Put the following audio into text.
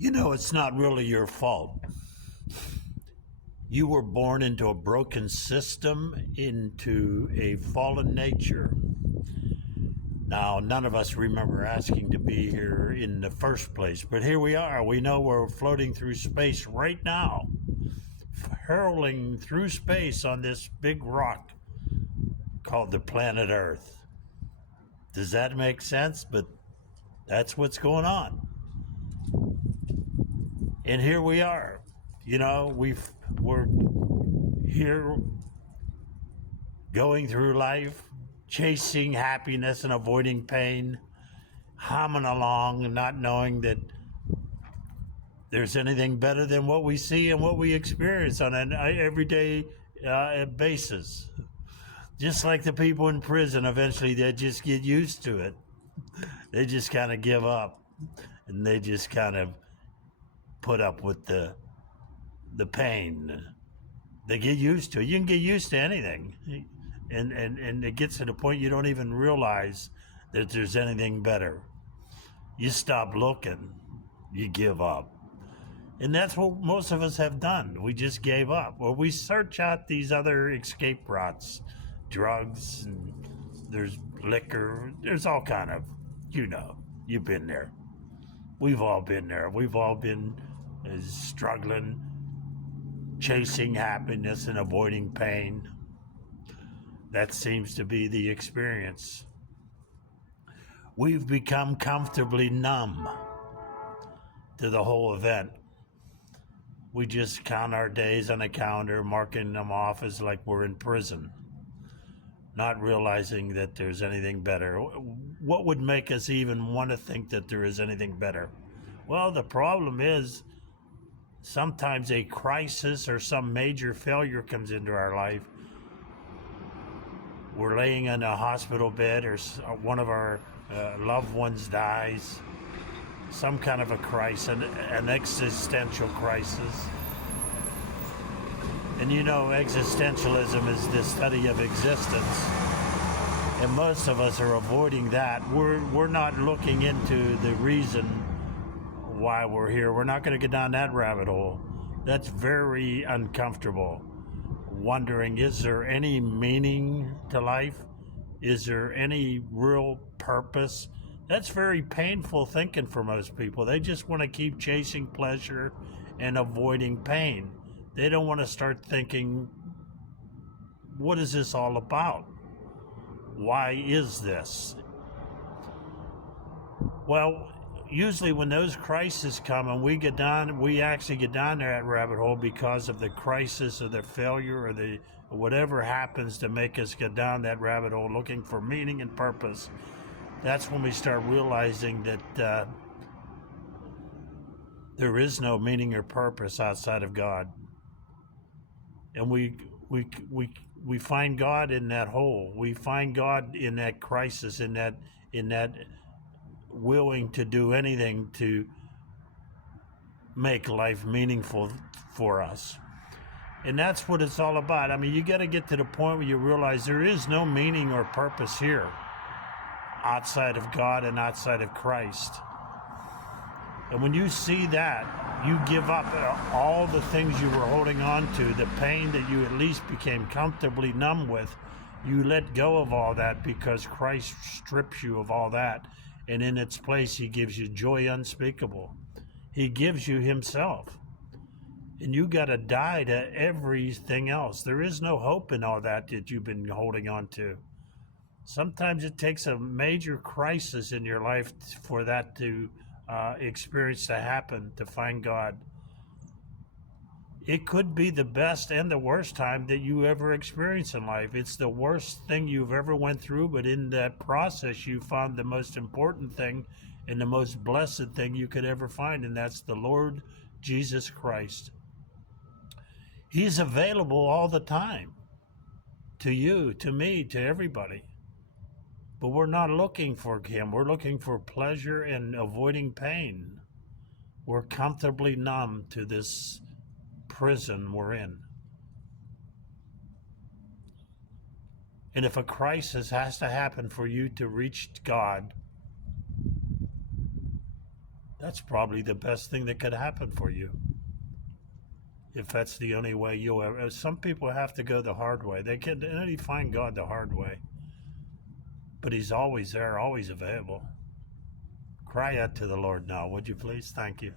You know, it's not really your fault. You were born into a broken system, into a fallen nature. Now, none of us remember asking to be here in the first place, but here we are. We know we're floating through space right now, hurling through space on this big rock called the planet Earth. Does that make sense? But that's what's going on. And here we are. You know, we're here going through life, chasing happiness and avoiding pain, humming along and not knowing that there's anything better than what we see and what we experience on an everyday basis. Just like the people in prison, eventually they just get used to it. They just kind of give up, and they just kind of put up with the pain. They get used to it. You can get used to anything, and it gets to the point you don't even realize that there's anything better. You stop looking, you give up. And that's what most of us have done. We just gave up. Or we search out these other escape routes, drugs, and there's liquor, there's all kind of, you've been there. We've all been there. We've all been struggling, chasing happiness and avoiding pain. That seems to be the experience. We've become comfortably numb to the whole event. We just count our days on a calendar, marking them off as like we're in prison, not realizing that there's anything better. What would make us even want to think that there is anything better? Well, the problem is sometimes a crisis or some major failure comes into our life. We're laying in a hospital bed, or one of our loved ones dies. Some kind of a crisis, an existential crisis. And you know, existentialism is the study of existence. And most of us are avoiding that. We're not looking into the reason why we're here. We're not going to get down that rabbit hole. That's very uncomfortable. Wondering, is there any meaning to life? Is there any real purpose? That's very painful thinking for most people. They just want to keep chasing pleasure and avoiding pain. They don't want to start thinking, what is this all about? Why is this? Well, usually when those crises come and we actually get down there that rabbit hole because of the crisis or the failure or the whatever happens to make us get down that rabbit hole looking for meaning and purpose. That's when we start realizing that there is no meaning or purpose outside of God, and we find God in that hole. We find God in that crisis, in that willing to do anything to make life meaningful for us. And that's what it's all about. I mean, you got to get to the point where you realize there is no meaning or purpose here outside of God and outside of Christ. And when you see that, you give up all the things you were holding on to, the pain that you at least became comfortably numb with. You let go of all that because Christ strips you of all that. And in its place, he gives you joy unspeakable. He gives you himself. And you got to die to everything else. There is no hope in all that you've been holding on to. Sometimes it takes a major crisis in your life for that to experience to happen, to find God. It could be the best and the worst time that you ever experience in life. It's the worst thing you've ever went through, but in that process you found the most important thing and the most blessed thing you could ever find, and that's the Lord Jesus Christ. He's available all the time to you, to me, to everybody. But we're not looking for him. We're looking for pleasure and avoiding pain. We're comfortably numb to this prison we're in. And if a crisis has to happen for you to reach God, That's probably the best thing that could happen for you. If that's the only way you'll ever. Some people have to go the hard way. They can only find God the hard way. But He's always there, always available. Cry out to the Lord now, would you please? Thank you.